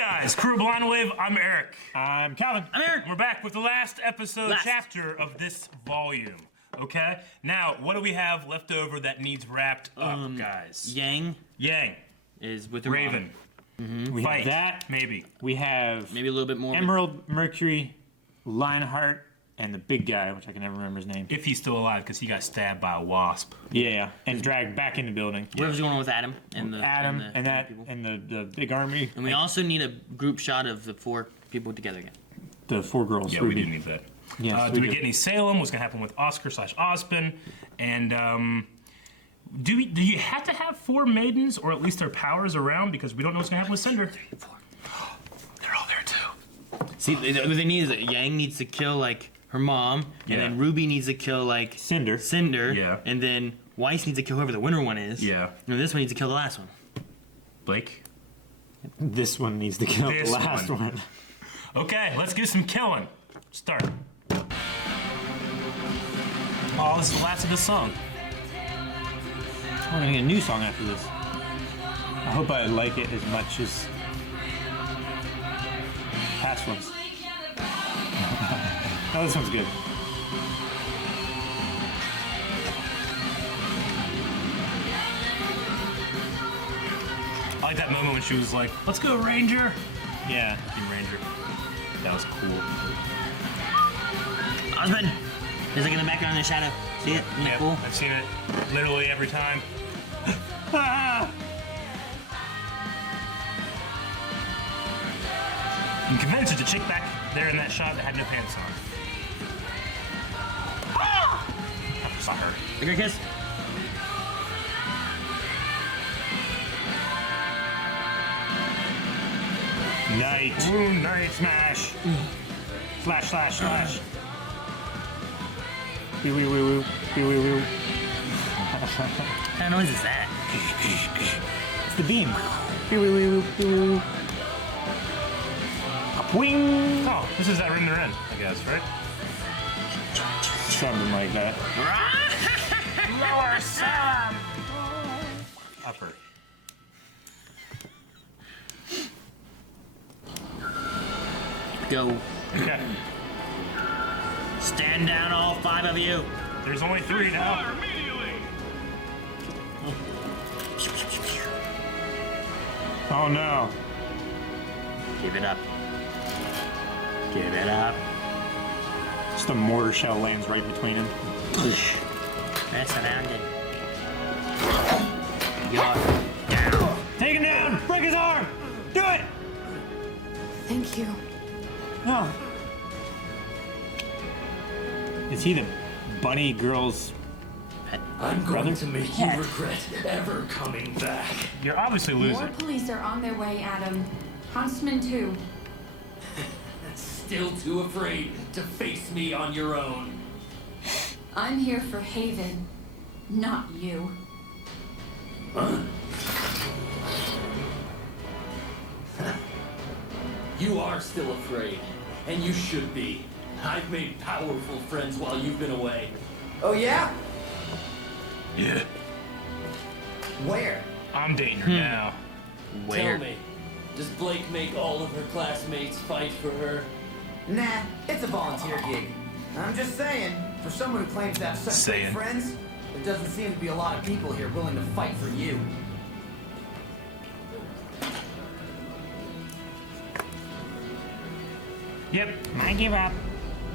guys, Crew Blind Wave, I'm Eric. I'm Calvin. I'm Eric. We're back with the last chapter of this volume. Okay? Now, what do we have left over that needs wrapped up, guys? Yang is with the Raven. We Fight, have that. maybe. We have Maybe a little bit more. Emerald, Mercury, Lionheart, and the big guy, which I can never remember his name. If he's still alive, because he got stabbed by a wasp. Yeah, and dragged back in the building. Whatever's going on with Adam and the people. the big army. And we also need a group shot of the 4 people together again. The 4 girls. Yeah, Ruby. we do need that. Yes, do we get any Salem? What's going to happen with Oscar/Ospen? And do you have to have 4 maidens, or at least their powers around? Because we don't know what's going to happen with Cinder. 3, 4. They're all there too. See, what they need is that Yang needs to kill like her mom, and then Ruby needs to kill like Cinder. Yeah. And then Weiss needs to kill whoever the winner one is. Yeah. And this one needs to kill the last one. Blake? This one needs to kill the last one. Okay, let's get some killing. Start. Oh, this is the last of this song. We're gonna get a new song after this. I hope I like it as much as past ones. Oh, this one's good. I like that moment when she was like, "Let's go, Ranger." Yeah. Team Ranger. That was cool. Osmond! There's like in the background in the shadow. See it? Isn't that cool? I've seen it literally every time. I'm convinced there's a chick back there in that shot that had no pants on. I saw her. A great kiss. Night. Ooh, nice. Smash. Slash, slash, slash. Wee wee wee wee. Wee wee wee. What kind of noise is that? It's the beam. Wee wee wee wee wee wee. Wing. Oh, this is that ring they're in, I guess, right? Something like that. Lower Salem! Upper. Go. Okay. Stand down, all 5 of you. There's only 3 now. Oh no. Give it up. Give it up. Just the mortar shell lands right between them. That's surrounded. You're down. Take him down! Break his arm! Do it! Thank you. Oh. Is he the bunny girl's I'm brother? going to make you regret ever coming back. You're obviously More losing. police are on their way, Adam. Huntsman too. Still too afraid to face me on your own. I'm here for Haven, not you. You are still afraid, and you should be. I've made powerful friends while you've been away. Oh yeah? Yeah. Where? I'm dating her now. Where? Tell me, does Blake make all of her classmates fight for her? Nah, it's a volunteer gig. I'm just saying, for someone who claims to have such great friends, there doesn't seem to be a lot of people here willing to fight for you. Yep. I give up.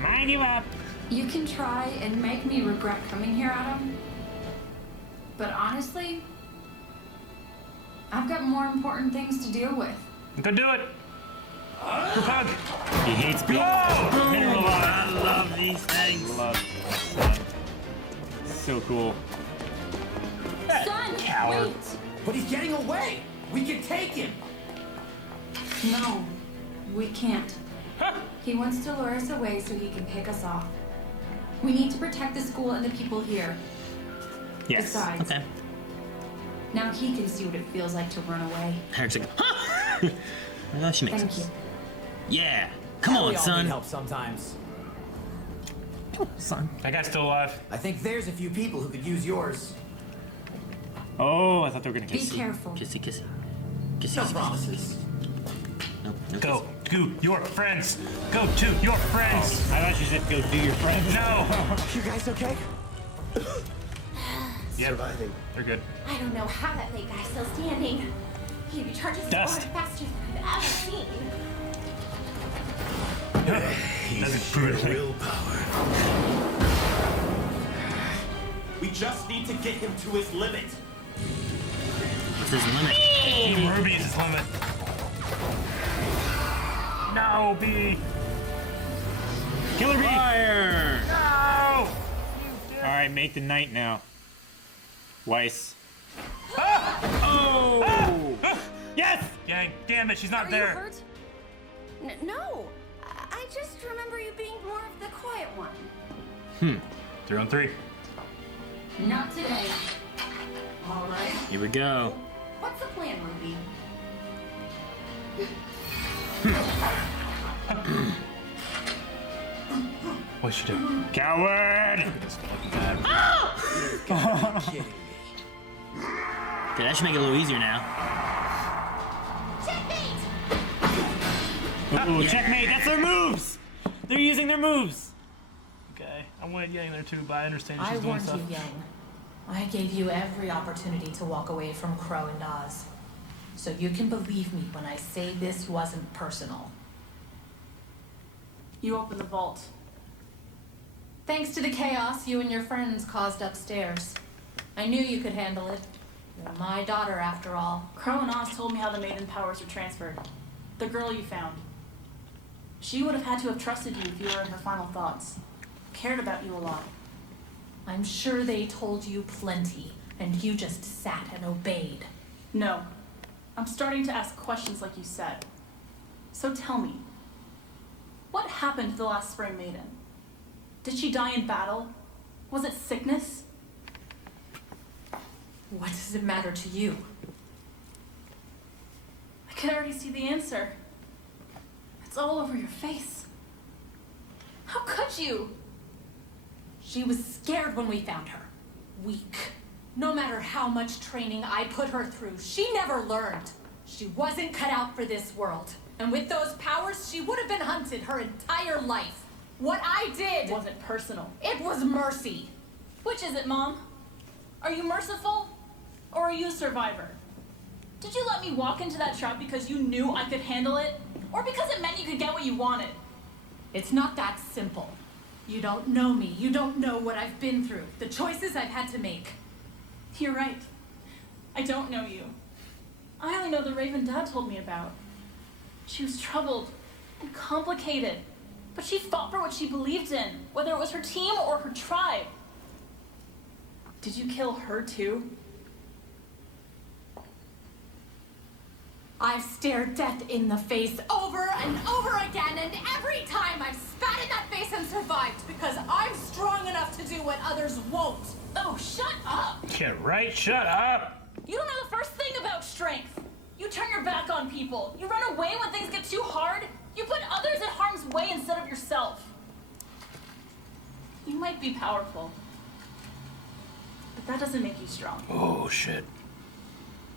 I give up. You can try and make me regret coming here, Adam. But honestly, I've got more important things to deal with. Go do it. Group hug. He hates being Mineral I love these things. loved. So cool. Son, coward. wait! But he's getting away! We can take him! No, we can't. He wants to lure us away so he can pick us off. We need to protect the school and the people here. Yes. Besides, Okay. now he can see what it feels like to run away. Eric's like, oh, she makes Thank sense. you. Yeah. Come We on, all need son. help sometimes. Son. That guy's still alive. I think there's a few people who could use yours. Oh, I thought they were gonna Be kiss. careful. Kissy, kissy. Kissy, No kissy, promises. Nope. Go to your friends. Go to your friends. I thought you said go do your friends. No. You guys okay? Yeah, Surviving. they're good. I don't know how that big guy's still standing. He recharges Dust. far faster than I've ever seen. That's Sheer brutal. willpower. We just need to get him to his limit. What's his limit? Team Ruby is his limit. No, B. Killer bee. Fire! No. All right, make the night now. Weiss. Oh! Yes. Gang, damn it, she's not Are there. you hurt? No. I just remember you being more of the quiet one. 3 on 3. Not today. All right. Here we go. What's the plan, Ruby? What should I do? Coward. Kidding me. Okay, that should make it a little easier now. Ooh, checkmate. That's their moves. They're using their moves. Okay, I wanted Yang there too, but I understand I she's doing warned stuff. you, Yang. I gave you every opportunity to walk away from Crow and Oz. So you can believe me when I say this wasn't personal. You opened the vault. Thanks to the chaos you and your friends caused upstairs. I knew you could handle it. You're my daughter, after all. Crow and Oz told me how the Maiden powers were transferred. The girl you found. She would have had to have trusted you if you were in her final thoughts. Cared about you a lot. I'm sure they told you plenty, and you just sat and obeyed. No. I'm starting to ask questions like you said. So tell me, what happened to the last Spring Maiden? Did she die in battle? Was it sickness? What does it matter to you? I can already see the answer. It's all over your face. How could you? She was scared when we found her. Weak. No matter how much training I put her through, she never learned. She wasn't cut out for this world. And with those powers, she would have been hunted her entire life. What I did Wasn't personal. it was mercy. Which is it, Mom? Are you merciful? Or are you a survivor? Did you let me walk into that trap because you knew I could handle it? Or because it meant you could get what you wanted? It's not that simple. You don't know me. You don't know what I've been through, the choices I've had to make. You're right. I don't know you. I only know the Raven Dad told me about. She was troubled and complicated, but she fought for what she believed in, whether it was her team or her tribe. Did you kill her too? I've stared death in the face over and over again, and every time I've spat in that face and survived because I'm strong enough to do what others won't. Oh, shut up! Yeah, right? Shut up! You don't know the first thing about strength. You turn your back on people. You run away when things get too hard. You put others in harm's way instead of yourself. You might be powerful, but that doesn't make you strong. Oh, shit.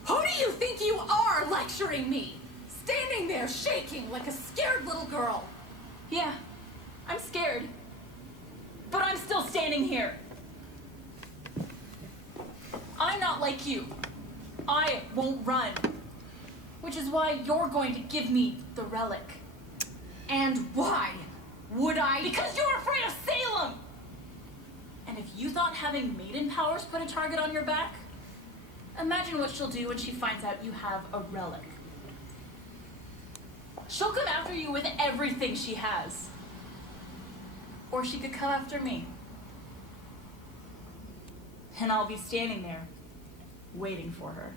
Who do you think you are lecturing me? Standing there shaking like a scared little girl. Yeah, I'm scared, but I'm still standing here. I'm not like you. I won't run. Which is why you're going to give me the relic. And why would I? Because you're afraid of Salem! And if you thought having maiden powers put a target on your back, imagine what she'll do when she finds out you have a relic. She'll come after you with everything she has. Or she could come after me. And I'll be standing there, waiting for her.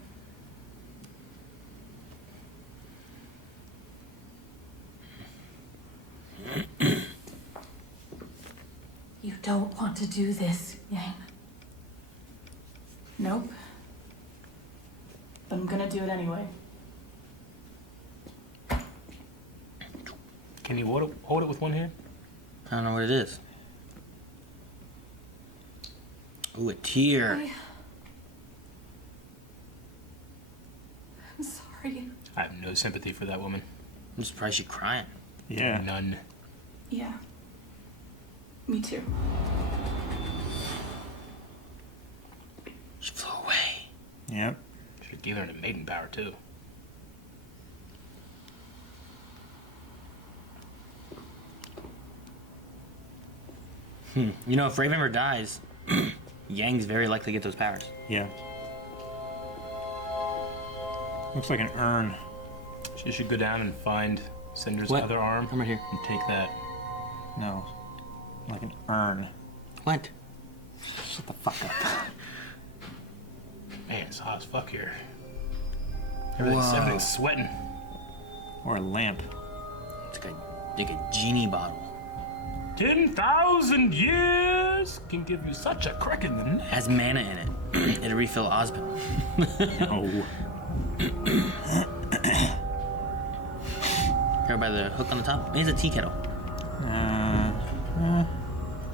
You don't want to do this, Yang. Nope. But I'm gonna do it anyway. Can you hold it with one hand? I don't know what it is. Ooh, a tear. I'm sorry. I have no sympathy for that woman. I'm surprised she's crying. Yeah. None. Yeah. Me too. She flew away. Yep. Should give her the maiden power too. You know, if Raven ever dies, Yang's very likely to get those powers. Yeah. Looks like an urn. She should go down and find Cinder's What? other arm. Come right here. And take that. No. Like an urn. What? Shut the fuck up. Man, it's hot as fuck here. Everything's sweating. Or a lamp. It's like a genie bottle. 10,000 years can give you such a crack in the neck. Has mana in it. It'll refill Osmond. Oh. Here by the hook on the top. Maybe it's a tea kettle.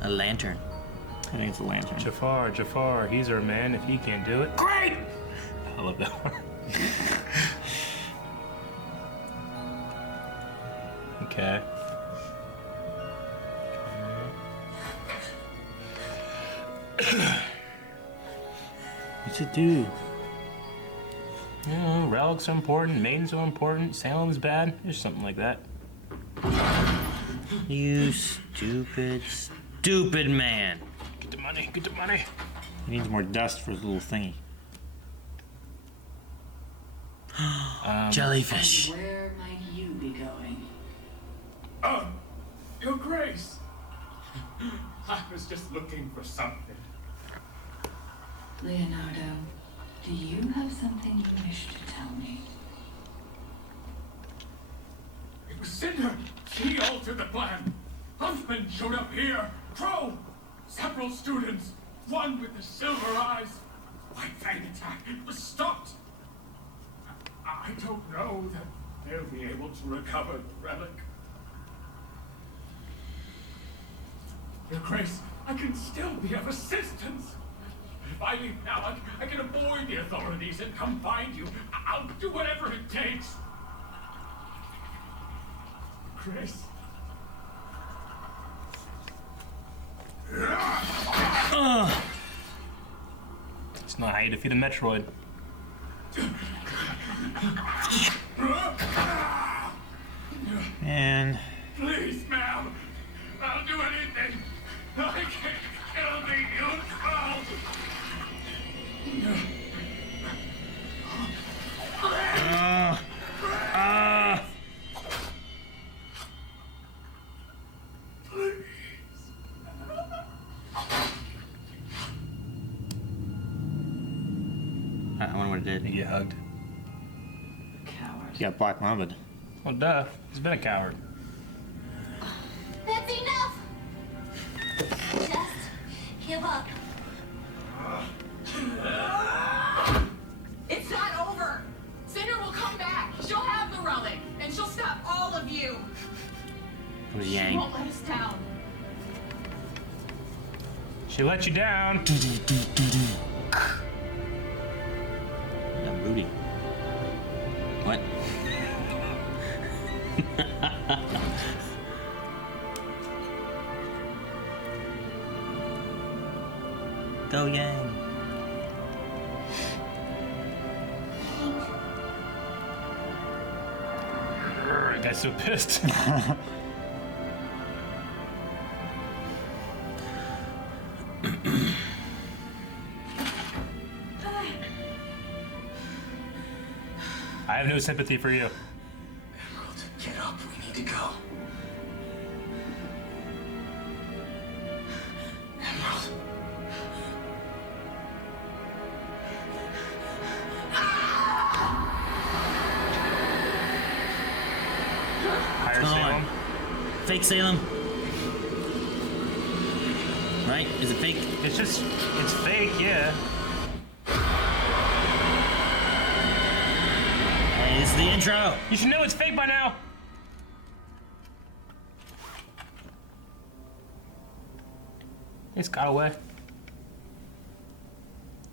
A lantern. I think it's a lantern. Jafar, he's our man. If he can't do it, great! I love that one. Okay. What's it do? You know, relics are important, maidens are important, Salem's bad. There's something like that. You stupid man. Get the money, get the money. He needs more dust for his little thingy. Jellyfish. Where might you be going? Your Grace. I was just looking for something. Leonardo, do you have something you wish to tell me? It was Cinder. She altered the plan. Huntsman showed up here. Crow. Several students. One with the silver eyes. White Fang attack was stopped. I don't know that they'll be able to recover the relic. Your Grace, I can still be of assistance. If I leave now, I can avoid the authorities and come find you. I'll do whatever it takes. Grace. It's not how you defeat a Metroid. And Please, ma'am. I'll do anything. I can't kill the youthful. I wonder what it did. You get hugged. Coward. he got black mamba'd. Well, duh. He's been a coward. That's enough! Just give up. It's not over. Cinder will come back. She'll have the relic, and she'll stop all of you. It was She Yang. won't let us down. She let you down. Yeah, Rudy. What? Go Yang. That guy's so pissed. I have no sympathy for you. Emerald, get up. We need to go. Emerald. Hire Come Salem. on. Fake Salem. Right? Is it fake? It's fake, yeah. Hey, this is the intro. You should know it's fake by now. It's got away.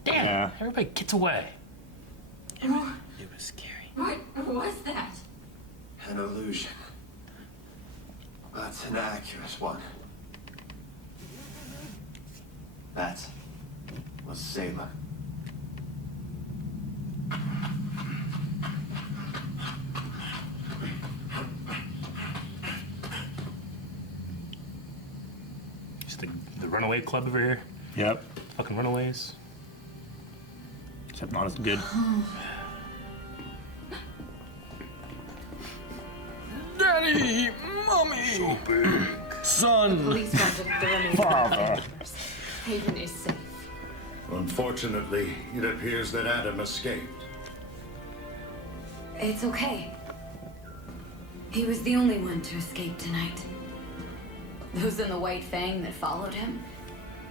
Damn, Yeah. everybody gets away. It was scary. What was that? An illusion. But an accurate one. That was Sailor. Just the runaway club over here. Yep. Fucking runaways. Except not as good. Daddy! Mommy! So big. Son! Police wanted the remaining Father. Haven is safe. Unfortunately, it appears that Adam escaped. It's okay. He was the only one to escape tonight. Those in the White Fang that followed him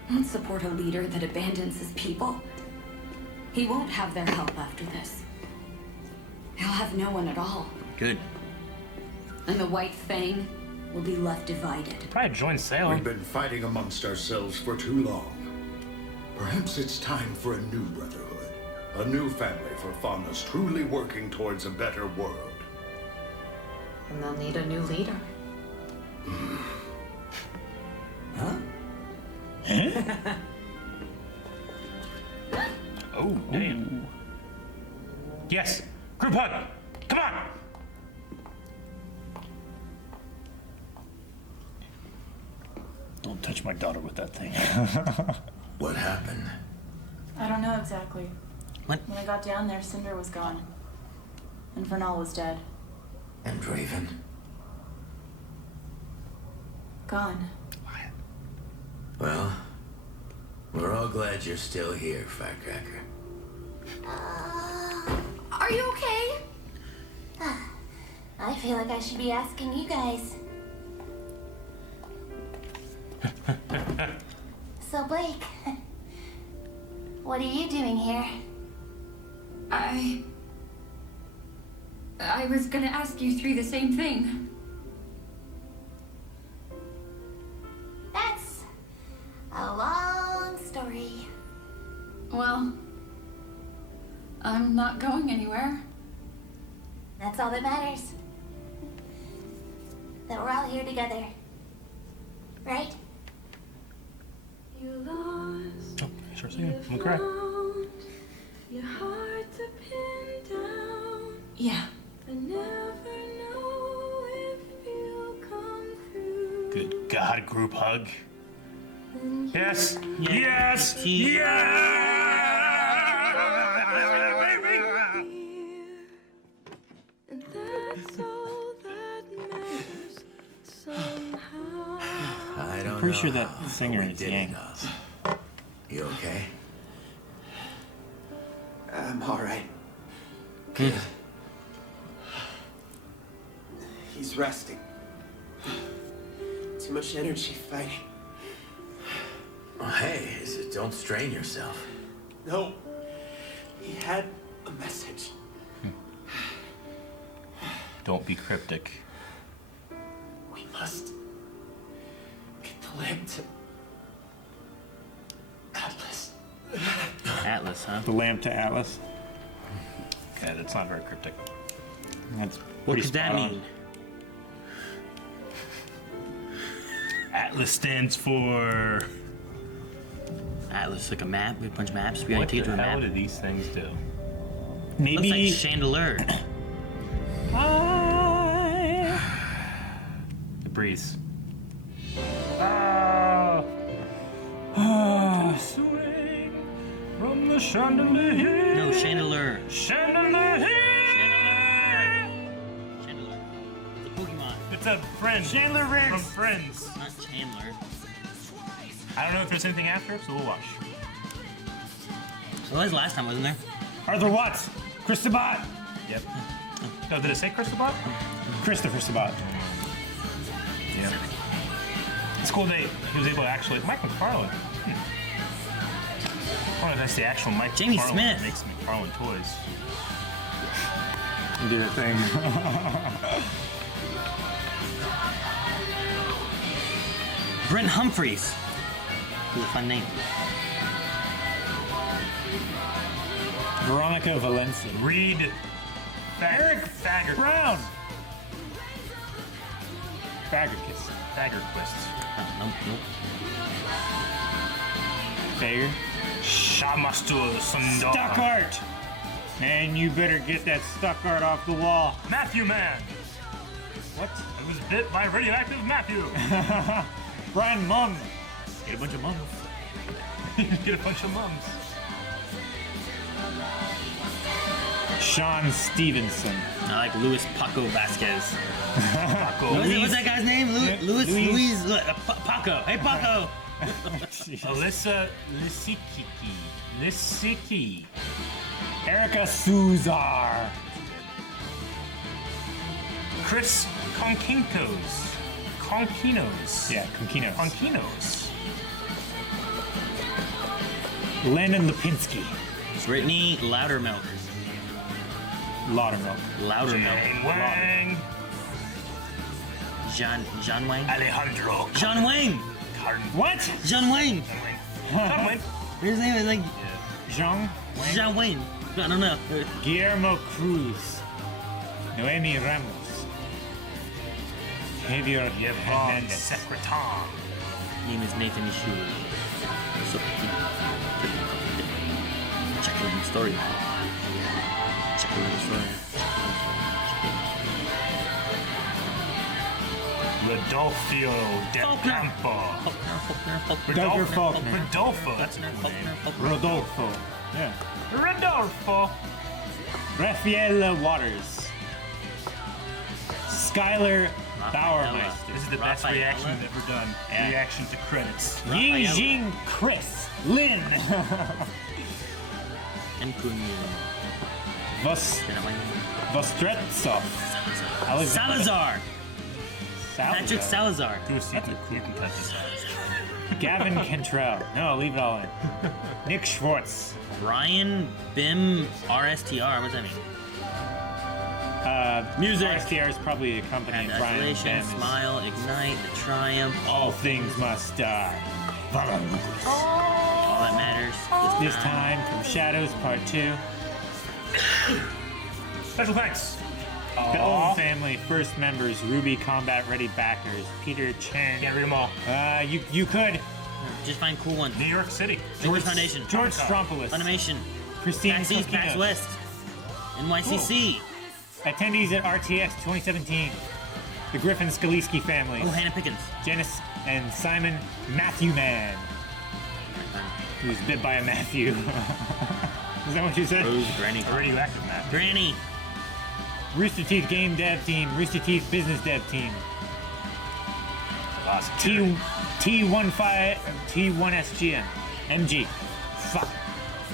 won't support a leader that abandons his people. He won't have their help after this. He'll have no one at all. Good. And the White Fang will be left divided. Probably join Salem. We've been fighting amongst ourselves for too long. Perhaps it's time for a new brotherhood. A new family for Fauna's truly working towards a better world. And they'll need a new leader. Huh? Oh, damn. Yes! Group hug! Come on! Don't touch my daughter with that thing. What happened? I don't know exactly. What? When I got down there, Cinder was gone. And Vernal was dead. And Raven? Gone. Well, we're all glad you're still here, Firecracker. Are you okay? I feel like I should be asking you guys. So, Blake, what are you doing here? I was gonna ask you three the same thing. That's a long story. Well, I'm not going anywhere. That's all that matters. That we're all here together. Right? You lost. Oh, sure see. I'm gonna cry. You're hard to pin down. Yeah. I never know if you'll come through. Good God, group hug. Yes! Yeah. Yes! Yes! And that's all that matters somehow. I don't know. Pretty sure that how, singer but we is did Yang. it, Oz. You okay? I'm alright. Good. He's resting. Too much energy fighting. Oh, hey, don't strain yourself. No. He had a message. Don't be cryptic. We must get the lamp to Atlas. Atlas, huh? The lamp to Atlas. Okay, that's not very cryptic. That's What pretty could that spot on. mean? Atlas stands for... Atlas, like a map. We have a bunch of maps. We What gotta take the it to a hell map. do these things do? Maybe. Looks like chandelier. It breathes. Ah! Swing from the chandelier. No, chandelier. Chandelier. Chandelier. The Pokemon. It's a friend. Chandler Riggs. From Friends. Not Chandler. I don't know if there's anything after, so we'll watch. So that was last time, wasn't there? Arthur Watts. Chris Sabat. Yep. No, did it say Chris Sabat? Christopher Sabat. Yeah. It's cool that he was able to actually... Mike McFarlane. I don't know if that's the actual Mike Jamie McFarlane Smith. that makes McFarlane toys. Do the thing. Brent Humphreys. It's a fun name. Veronica Valencia. Reed Eric Faggart. Brown. Baggerkiss. Baggerquist. Nope. Bagger. Shamastur Sundar. Stuck art! Man, you better get that stuck art off the wall. Matthew Man. What? I was bit by radioactive Matthew. Brian Mum. Get a bunch of mums. Get a bunch of mums. Sean Stevenson. I like Luis Paco Vasquez. Paco. What's that guy's name? Luis Paco. Hey, Paco. Alyssa Lissiki. Erica Suzar. Chris Conquinos. Yeah, Conquinos. Conquinos. Landon Lipinski. Brittany Loudermilk. Loudermilk. Loudermilk. Wang. John Wayne. Alejandro. John Wayne. What? John Wayne. John Wayne. His name is like John Wayne. I don't know. Guillermo Cruz. Noemi Ramos. Javier Yvonne Hernandez. Secretan. Name is Nathan Ishii. So, check out the story. Check out the story. Rodolfo Del Campo. Douglas Faulkner. Rodolfo. That's an name. Rodolfo. Yeah. Rodolfo. Rafaela Waters. Skylar Bauermeister. This is the best reaction we've ever done. Yeah. Reaction to credits. Yingjing Chris. Lynn. And Kunyu. Vostretsov. Salazar. Patrick Salazar. You can cut this out. Gavin Cantrell. No, leave it all in. Nick Schwartz. Ryan Bim RSTR. What does that mean? Music. RSTR is probably a company. Isolation, Smile, Ignite, The Triumph. All things must die. All that matters. This time from Shadows Part 2. Special thanks. The Owen family first members, Ruby Combat Ready backers, Peter Chen. Can't read them all. You could. Just find cool ones. New York City. George Foundation. George Strompoulos. Funimation. Christine PAX East, PAX Coquino. West. NYCC. Attendees at RTX 2017. The Griffin Skaliski family. Oh, Hannah Pickens. Janice and Simon Matthew Man. He was bit by a Matthew. Is that what you said? Rose Granny. Radioactive Matthew. Granny. Rooster Teeth Game Dev Team. Rooster Teeth Business Dev Team. T1SGM. MG. Fuck.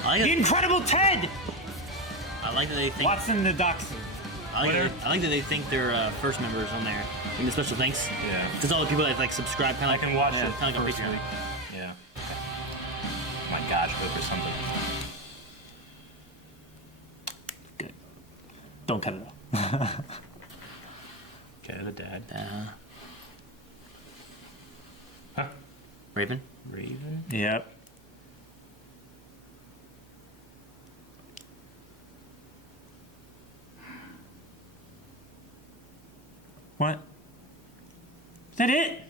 The Incredible Ted! I like that they think. Watson the Dachshund. I like that they think their first members on there. In the special thanks. Yeah. Because all the people that like subscribe kind of like. I can watch it. Kind of like a first Patreon. week. Yeah. My gosh, hope or something. Good. Don't cut it off. Okay, the dad. Huh? Raven? Raven? Yep. What? Is that it?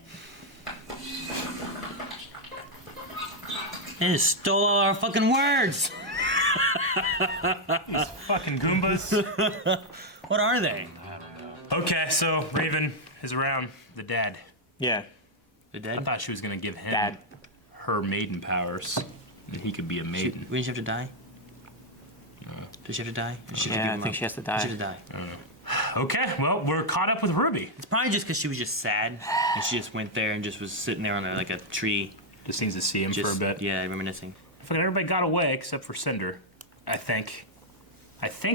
They just stole all our fucking words! These fucking Goombas. What are they? Okay, so Raven is around. The dad. Yeah. The dad? I thought she was gonna give him her maiden powers. And he could be a maiden. Wouldn't she have to die? Does she have to die? Yeah, I think she has to die. She has to die. Okay, well, we're caught up with Ruby. It's probably just because she was just sad, and she just went there and just was sitting there on like a tree. Just needs to see him for a bit. Yeah, reminiscing. I forgot everybody got away except for Cinder. I think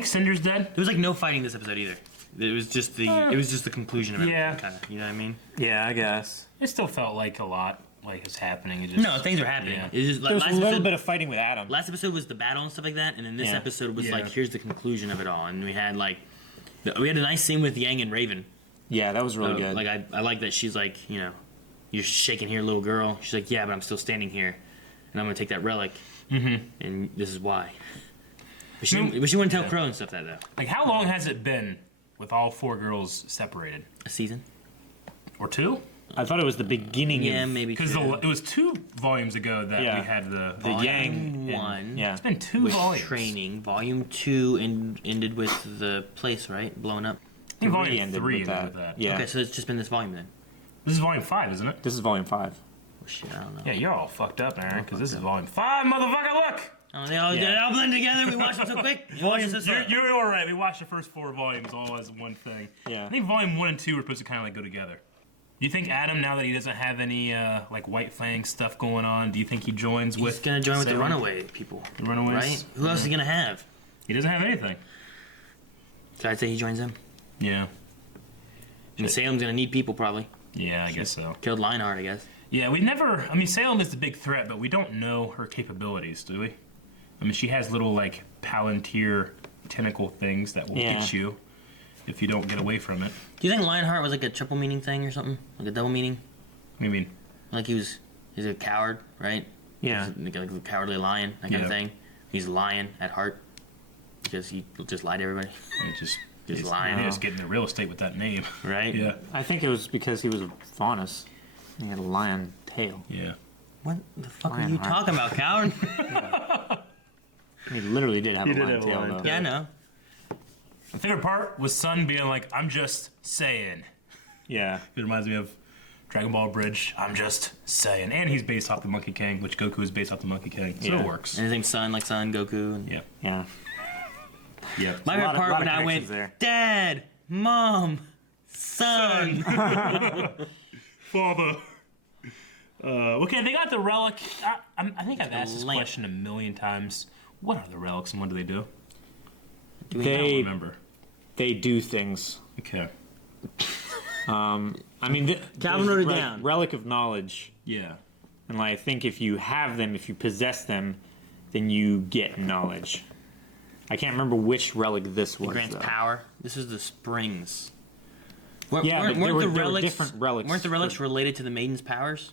Cinder's dead. There was like no fighting this episode either. It was just the conclusion of it. Yeah. Kind of. You know what I mean? Yeah, I guess. It still felt like a lot like is happening. It just, No, things are happening. Yeah. It's just like There was a last little episode- bit of fighting with Adam. Last episode was the battle and stuff like that, and then this Yeah. episode was Yeah. like, here's the conclusion of it all, and we had like, we had a nice scene with Yang and Raven. Yeah, that was really good. Like I like that she's like, you're shaking here, little girl. She's like, yeah, but I'm still standing here, and I'm gonna take that relic, and this is why. But she wouldn't tell Crow and stuff that though. Like, how long has it been with all four girls separated? A season. Or 2? I thought it was the beginning. Yeah, of, maybe Because it was 2 volumes ago that Yeah. we had the Yang one. Yeah. It's been 2 with volumes. training. Volume 2 ended with the place, right? Blowing up. I think volume ended 3 with ended that. with that. Yeah. Okay, so it's just been this volume then. This is volume 5, isn't it? This is volume 5. Oh, shit, I don't know. Yeah, you're all fucked up, Aaron, because this is volume 5, motherfucker, look! Oh, they all blend together. We watched them so quick. You're all right. We watched the first 4 volumes all as one thing. Yeah. I think volume 1 and 2 were supposed to kind of like go together. Do you think Adam, now that he doesn't have any like White Fang stuff going on, do you think he joins with? He's gonna join with the Salem? Runaway people. The Runaways, right? Who else is he gonna have? He doesn't have anything. Should I say he joins them? Yeah. And Salem's gonna need people probably. Yeah, I guess so. Killed Lionheart, I guess. Yeah, we never. I mean, Salem is the big threat, but we don't know her capabilities, do we? I mean, she has little like Palantir tentacle things that will Yeah. get you if you don't get away from it. Do you think Lionheart was like a triple meaning thing or something? Like a double meaning? What do you mean? Like he's a coward, right? Yeah. He's like a cowardly lion, that kind of Yeah. thing. He's a lion at heart because he will just lie to everybody. Just lying. He's getting the real estate with that name. Right? Yeah. I think it was because he was a faunus. He had a lion tail. Yeah. What the fuck are you talking about, coward? He literally did have He a did lion have a tail, lion though. tail. Yeah, I know. My favorite part was Sun being like, "I'm just saying." Yeah. It reminds me of Dragon Ball Bridge. I'm just saying, and he's based off the Monkey King, which Goku is based off the Monkey King, so it works. And his name's Sun, like Sun, Goku. And Yeah. Yeah. Yeah. My favorite part when I went, Dad, Mom, Son. Father. Okay, they got the relic. I think I've asked this question a million times. What are the relics and what do they do? I don't remember. They do things. Okay. I mean, Calvin wrote it down. Relic of knowledge. Yeah. And like, I think if you have them, if you possess them, then you get knowledge. I can't remember which relic this was. It grants though. power. This is the springs. Yeah, but there were different relics. Weren't the relics related to the maiden's powers?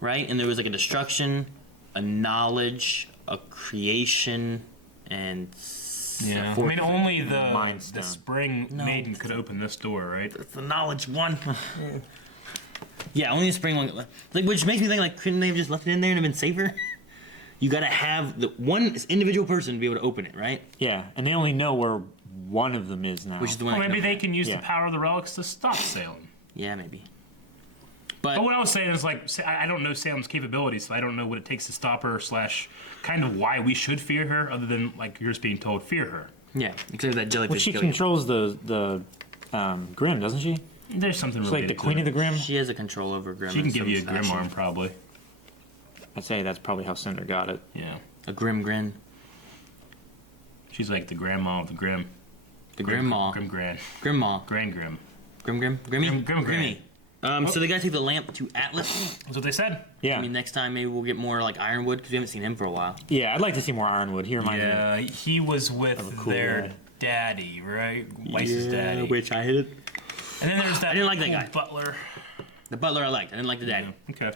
Right? And there was like a destruction, a knowledge, a creation, and Yeah. I mean, only the spring maiden could open this door, right? That's the knowledge one. Yeah, only the spring one. Like, which makes me think, like, couldn't they have just left it in there and have been safer? You gotta have the one individual person to be able to open it, right? Yeah, and they only know where one of them is now. Which is the one. Well, that maybe can they can use Yeah. the power of the relics to stop Salem. Yeah, maybe. But what I was saying is, like, I don't know Salem's capabilities, so I don't know what it takes to stop her, / kind of why we should fear her, other than, like, you're just being told, fear her. Yeah, except that jellyfish. Well, she kill you. controls the Grimm, doesn't she? There's something She's like the related to queen it. of the Grimm. She has a control over Grimm. She can in give some you a Grim fashion. arm, probably. I'd say that's probably how Cinder got it. Yeah. A Grim Grin. She's like the grandma of the Grim. The Grandma. Grim Gran. Grandma. Grand Grim. Grim Grim. Grimmy. Grim Grimmy. So the guy took the lamp to Atlas. That's what they said. Yeah. I mean, next time maybe we'll get more like Ironwood because we haven't seen him for a while. Yeah, I'd like to see more Ironwood. He reminds me. Yeah, he was with cool their guy. daddy, right? Weiss's daddy. Which I hated. And then there's that I didn't like that cool guy. butler. The butler I liked. I didn't like the daddy. Okay.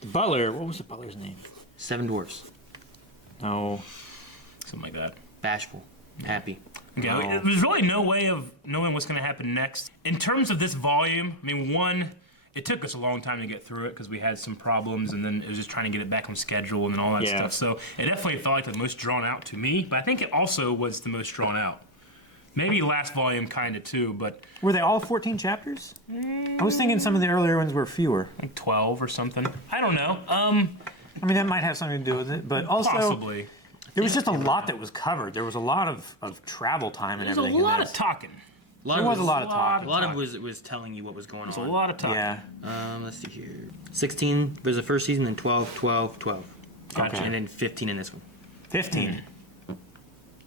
The butler. What was the butler's name? Seven Dwarfs. No. Something like that. Bashful. Happy. Okay, No. there's really no way of knowing what's going to happen next. In terms of this volume, I mean, one, it took us a long time to get through it because we had some problems, and then it was just trying to get it back on schedule and then all that Yeah. stuff. So it definitely felt like the most drawn out to me, but I think it also was the most drawn out. Maybe last volume kind of too, but Were they all 14 chapters? I was thinking some of the earlier ones were fewer. like 12 or something. I don't know. I mean, that might have something to do with it, but also Possibly. there was just a lot that was covered. There was a lot of travel time and There's a everything. lot in of this. talking. There was a lot of talking. A lot of it was telling you what was going There's on. a lot of talking. Yeah. Let's see here. 16 was the first season, then 12, 12, 12. Gotcha. And then 15 in this one. 15.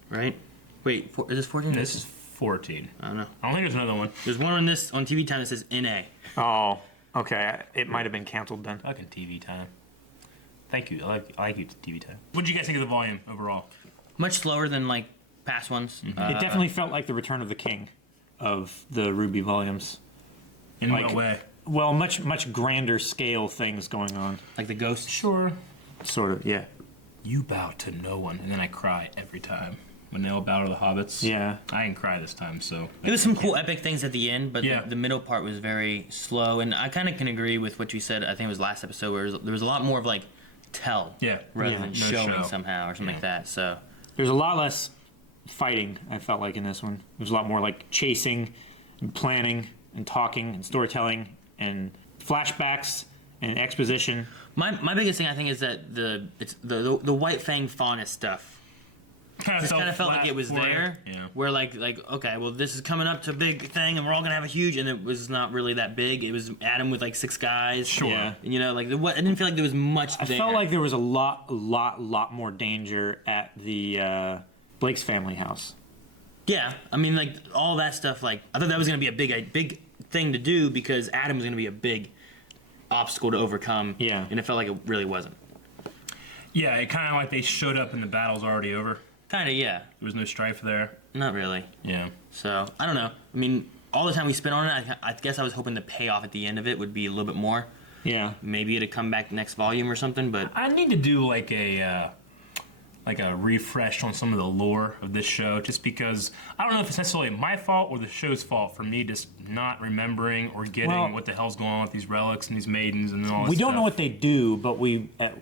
Right? Wait, is this 14? This is 14. I don't know. I don't think there's another one. There's one on this on TV Time that says NA. Oh, okay. It might have been canceled then. Fucking TV time. Thank you. I like you, TV time. What did you guys think of the volume overall? Much slower than like past ones. It definitely felt like the Return of the King of the Ruby volumes. In Like- what way? Well, much grander scale things going on. Like the ghost. Sure. Sort of, yeah. You bow to no one, and then I cry every time. when they all battle the hobbits. Yeah. I didn't cry this time, so. There was some cool epic things at the end, but Yeah. the middle part was very slow. And I kind of can agree with what you said. I think it was last episode where there was a lot more of like tell, rather than no showing show. somehow or something like that. So There's a lot less fighting, I felt like, in this one. There's a lot more like chasing and planning and talking and storytelling and flashbacks and exposition. my biggest thing I think is that the White Fang fauna stuff. Kind Just kind of felt like it was there, where like okay, well this is coming up to a big thing, and we're all gonna have a huge, and it was not really that big. It was Adam with like 6 guys. Sure. Yeah. You know, like I didn't feel like there was much. I there. felt like there was a lot more danger at the Blake's family house. Yeah, I mean, like all that stuff. Like I thought that was gonna be a big thing to do because Adam was gonna be a big obstacle to overcome. Yeah, and it felt like it really wasn't. Yeah, it kind of like they showed up and the battle's already over. Kind of, yeah. There was no strife there. Not really. Yeah. So I don't know. I mean, all the time we spent on it, I guess I was hoping the payoff at the end of it would be a little bit more. Yeah. Maybe it'd come back next volume or something, but I need to do like a refresh on some of the lore of this show, just because I don't know if it's necessarily my fault or the show's fault for me just not remembering or getting what the hell's going on with these relics and these maidens and all this We don't stuff. know what they do, but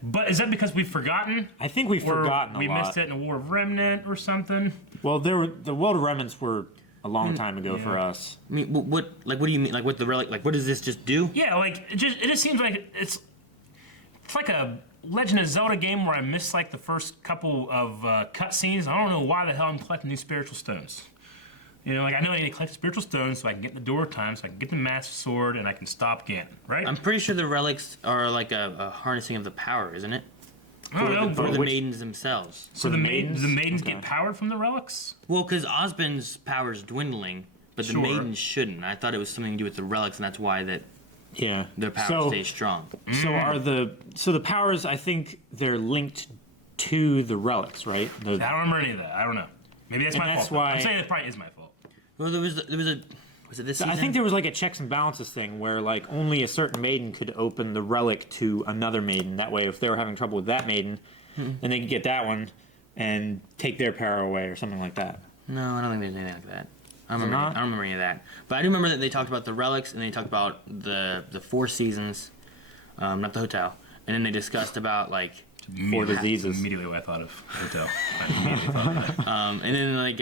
But is that because we've forgotten? I think we've Or forgotten a we lot. missed it in the War of Remnant or something. Well, the World of Remnants were a long time ago for us. I mean, what do you mean? Like, what the relic? Like, what does this just do? Yeah, like it just seems like it's like a Legend of Zelda game where I missed like the first couple of cutscenes. I don't know why the hell I'm collecting these spiritual stones. You know, like I know I need to collect spiritual stones so I can get in the door time, so I can get the Master Sword, and I can stop Ganon, right? I'm pretty sure the relics are like a harnessing of the power, isn't it? I don't know, For but the which- maidens themselves. So the maidens get powered from the relics? Well, because Osmond's power is dwindling, but the Sure. maidens shouldn't. I thought it was something to do with the relics, and that's why their power stays strong. So are the powers? I think they're linked to the relics, right? I don't remember any of that. I don't know. Maybe that's And my that's fault. why- I'm saying it probably is my fault. Well, there was a was it this season? I think there was like a checks and balances thing where like only a certain maiden could open the relic to another maiden. That way, if they were having trouble with that maiden, then they could get that one and take their power away or something like that. No, I don't think there's anything like that. I don't Is it remember. not? I don't remember any of that. But I do remember that they talked about the relics and they talked about the 4 seasons, not the hotel, and then they discussed about like Four diseases. Immediately what I thought of hotel. I immediately thought of that. and then like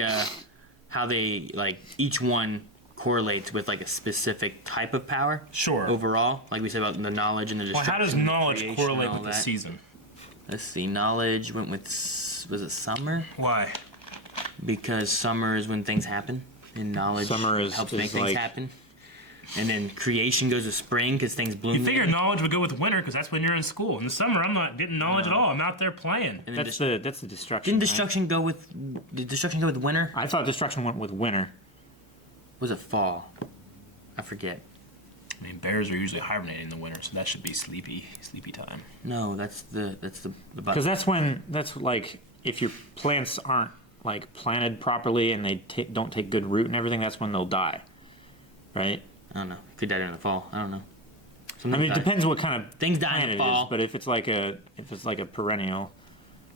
how they like each one correlates with like a specific type of power. Sure. Overall, like we said about the knowledge and the Well, destruction. how does and knowledge creation correlate and all with the that. season? Let's see. Knowledge went with was it summer? Why? Because summer is when things happen, and knowledge helps make things like- happen. And then creation goes to spring because things bloom. You figure there. knowledge would go with winter because that's when you're in school. In the summer, I'm not getting knowledge at all. I'm out there playing. And then That's the destruction. Didn't right? destruction go with? Did destruction go with winter? I thought destruction went with winter. Was it fall? I forget. I mean, bears are usually hibernating in the winter, so that should be sleepy time. No, that's the Because that's like if your plants aren't like planted properly and they don't take good root and everything, that's when they'll die, right? I don't know. Could die during the fall. I don't know. I mean, it depends what kind of things die in plant the it is, fall. but if it's like a perennial,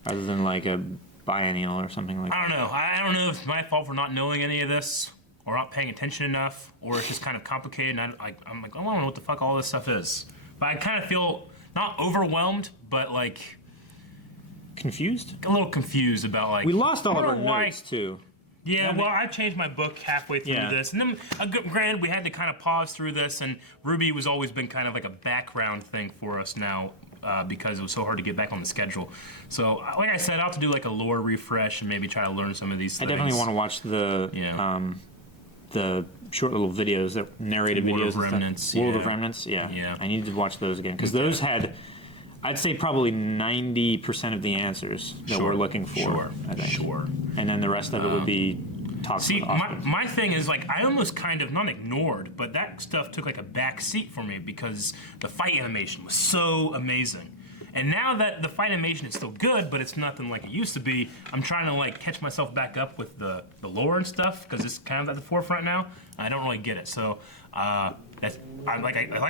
rather than like a biennial or something like I don't know. I don't know if it's my fault for not knowing any of this, or not paying attention enough, or it's just kind of complicated. And I'm like, I don't know what the fuck all this stuff is. But I kind of feel not overwhelmed, but like confused. A little confused about like we lost all I of don't our know why- notes too. Yeah, well, I changed my book halfway through Yeah. this, and then granted, we had to kind of pause through this, and Ruby was always been kind of like a background thing for us now because it was so hard to get back on the schedule. So, like I said, I'll have to do like a lore refresh and maybe try to learn some of these I things. definitely want to watch the short little videos, that narrated World videos. of and stuff. Remnants, World yeah. of Remnants, yeah. Yeah. I need to watch those again because those had, I'd say probably 90% of the answers that Sure, we're looking for. sure, I think. sure. And then the rest of it would be talks See, with Osmond. my thing is like I almost kind of not ignored, but that stuff took like a back seat for me because the fight animation was so amazing. And now that the fight animation is still good, but it's nothing like it used to be, I'm trying to like catch myself back up with the lore and stuff because it's kind of at the forefront now. I don't really get it, so like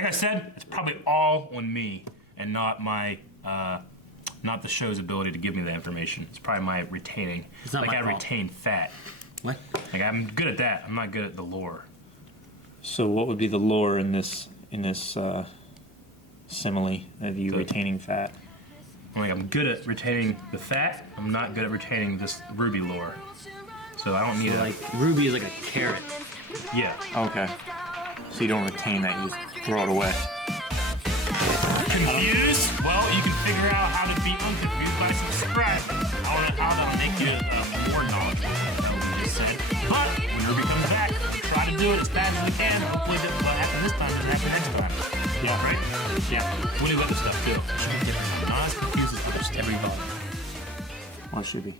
I said, it's probably all on me and not my not the show's ability to give me that information. It's probably my retaining. It's not like my I fault. retain fat. What? Like I'm good at that. I'm not good at the lore. So what would be the lore in this simile of you retaining fat? I'm good at retaining the fat. I'm not good at retaining this Ruby lore. So I don't need like Ruby is like a carrot. Yeah. Okay. So you don't retain that, you just throw it away. Confused? Well, you can figure out how to be unconfused by subscribing. I'll make you more knowledgeable than what we just said. But when Ruby comes back, try to do it as fast as we can. Hopefully, what happened this time doesn't happen next time. Yeah. Right? Yeah. We'll do other stuff too. It should be different. Not as confused as just every volume. Well, it should be.